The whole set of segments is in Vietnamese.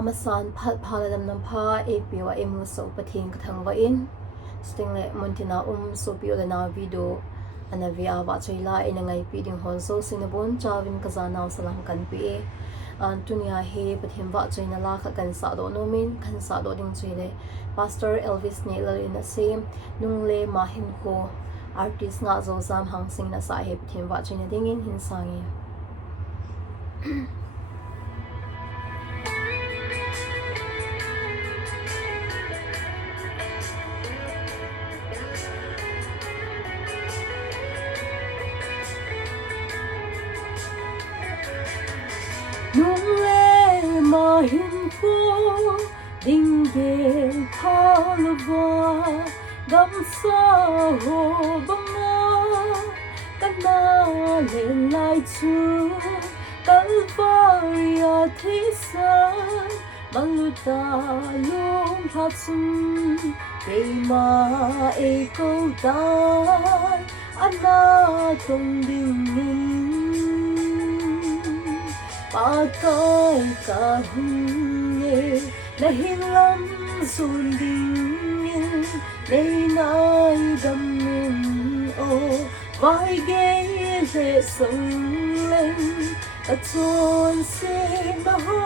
amasan phat phaladam nam pha apiwa emu so pathin kathangwa in stingle montina so na video anavia wa choila inangai piding hol so sinabon chawin kazana salam kan pi tunia he pathin wa choina la kha kan sa do nomin kan sa do ding chile pastor Elvis Naylor in the same nungle mahin ko artist nga zo zam hang sing na sa he pathin wa choina dingin hin sangi nung le mahin ko ding gen phalwa gam sa ho banga kana le lai chu kalvaria thisan maluta lung phasun ma e ko dai ana tong ding pakai kahunge nahin lam sunding nei nai gamin o vai ge le song len a chon se ma ho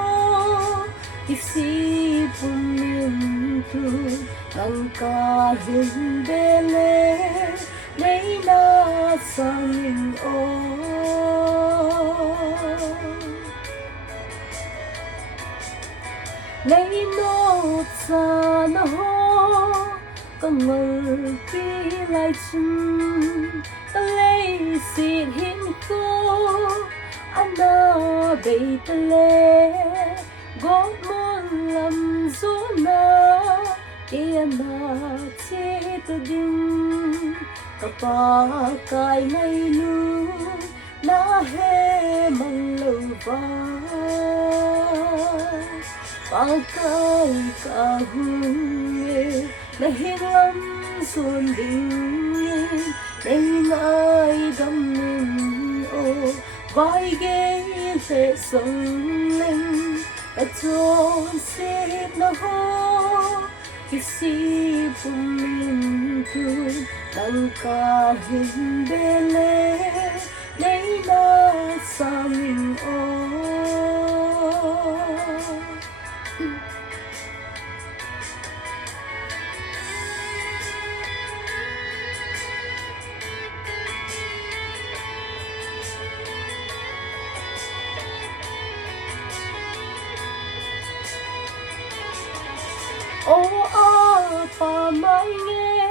if si pumin tu ang ka hin bele nei na sang o lấy nốt xa nó có ngờ khi lại chung ta lấy xin hiến cô anh đã bị ta lê gót môn làm gió na kia na chế ta đinh cả ba cái ngày luôn na he mang lâu pakai kahunge nahin lam sunding nei ngai gamin o vai ge le song len a chon se na ho kisi pumin tu ang ka hin bele nei na samin o ô apa mai nghe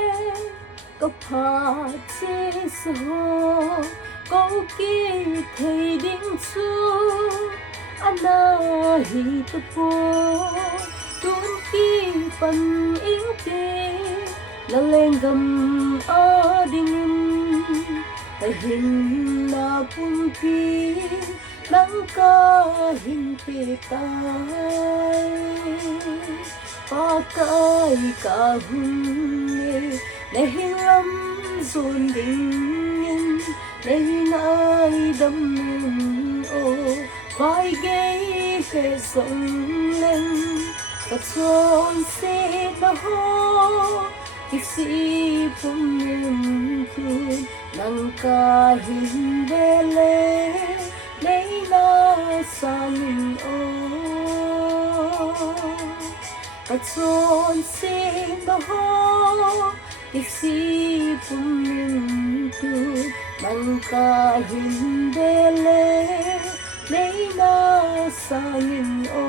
có pha chế số có kia thầy đinh chu ana hi tu po tun ki pan ing te la leng gam a ding ta hin na pun pi nang ka hin pe tai pakai kahunge nahin lam sunding nei nai damin o vai ge ke song len ka chon se na ho isi pumin tu nang ka hin bele nei na samin o a chon se na ho isi pumin tu nang ka hin bele nei na samin o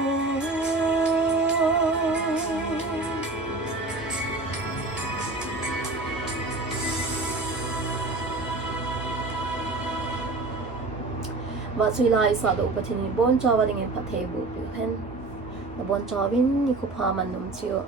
wa choila isa do pathin bon chawa ding in pathe bu pen na bon chawin ni khu pha man num chiu